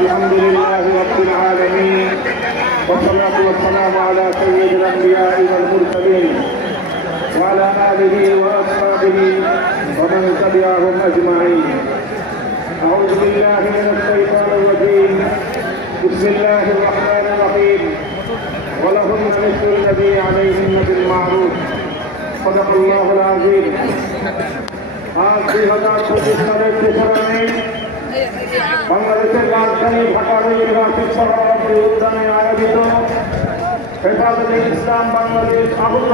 الحمد لله رب العالمين والصلاة والسلام على سيد الأنبياء والمرسلين وعلى آله وأصحابه ومن تبعهم أجمعين. أعوذ بالله من الشيطان الرجيم. بسم الله الرحمن الرحيم. ولهن مثل الذي عليهن بالمعروف. صدق الله العظيم. আজ 2025 সালের 3 মে বাংলাদেশের রাজধানী ঢাকার নির্বাচন সভাপতি উদ্যানে আয়োজিত হেফাজতে ইসলাম বাংলাদেশ আহত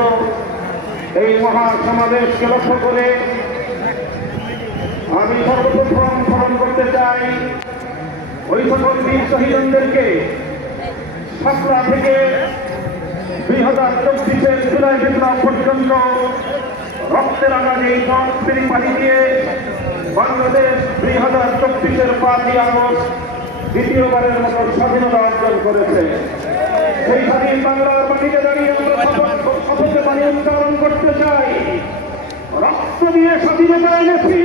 এই মহাসমাবেশকে লক্ষ্য করে আমি সর্বপ্রথম স্মরণ করতে চাই ওই সকল বীর শহীদদেরকে 7টা থেকে 2024 জুলাই বিপ্লব পর্যন্ত রক্তের আগামী এই রক্তের পানি দিয়ে বাংলাদেশ 2024 5ই আগস্ট দ্বিতীয়বারের মতো স্বাধীনতা অর্জন করেছে। সেই স্বাধীন বাংলার মাটিতে দাঁড়িয়ে আমরা শপথে পানি উচ্চারণ করতে চাই, রক্ত দিয়ে স্বাধীনতা এনেছি,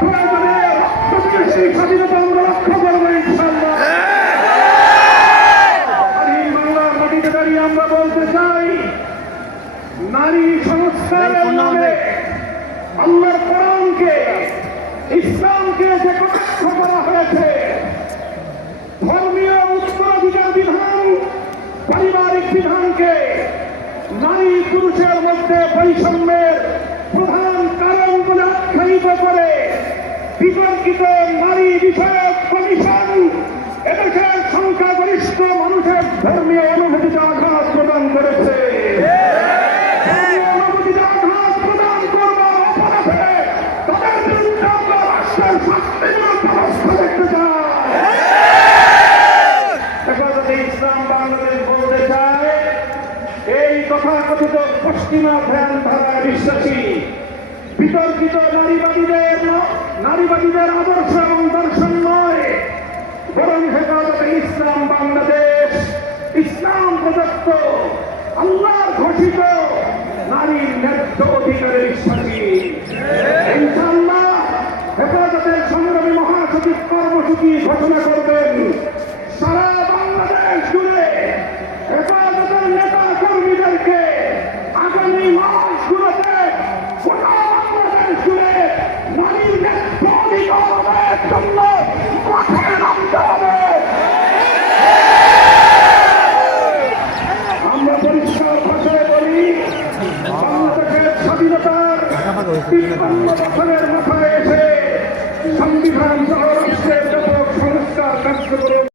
প্রয়োজনে রক্ত দিয়ে সেই স্বাধীনতা আমরা রক্ষা করবো ইনশাআল্লাহ। স্বাধীন বাংলার মাটিতে দাঁড়িয়ে আমরা বলতে চাই, নারী সংস্কারের নামে আল্লাহর কোরআনকে ইসলামকে যে কটাক্ষ করা হয়েছে, ধর্মীয় উত্তরাধিকার বিধান পারিবারিক বিধানকে নারী পুরুষের মধ্যে বৈষম্যের প্রধান কারণ বলে আখ্যায়িত করে বিতর্কিত নারী বিষয়ক কমিশন এদেশের সংখ্যাগরিষ্ঠ মানুষের ধর্মীয় অনুভূতিতে আঘাত প্রদান করেছে। ইসলাম বাংলাদেশ বলতে চায়, এই তথাকথিত পশ্চিমা ধ্যান ধারায় বিশ্বাসী বিতর্কিত নারীবাদীদের আদর্শ এবং দর্শন নয়, বরং হেফাজতে ইসলাম বাংলাদেশ ইসলাম প্রদত্ত আল্লাহর ঘোষিত নারীর ন্যায্য অধিকারে বিশ্বাসী। ইনশাআল্লাহ হেফাজতের সংগ্রামী মহাসচিব কর্মসূচি ঘোষণা করবেন। সারা বাংলাদেশ জুড়ে হেফাজতের নেতা কর্মীদেরকে আগামী মাসগুলোতে গোটা বাংলাদেশ জুড়ে নারীর ন্যায্য অধিকারের জন্য মাঠে নামতে হবে। আমরা পরিষ্কার ভাষায় বলি, বাংলাদেশের স্বাধীনতার 53 বছরের মাথায় এসে সংবিধান সহ রাষ্ট্রের ব্যাপক সংস্কার কার্যকর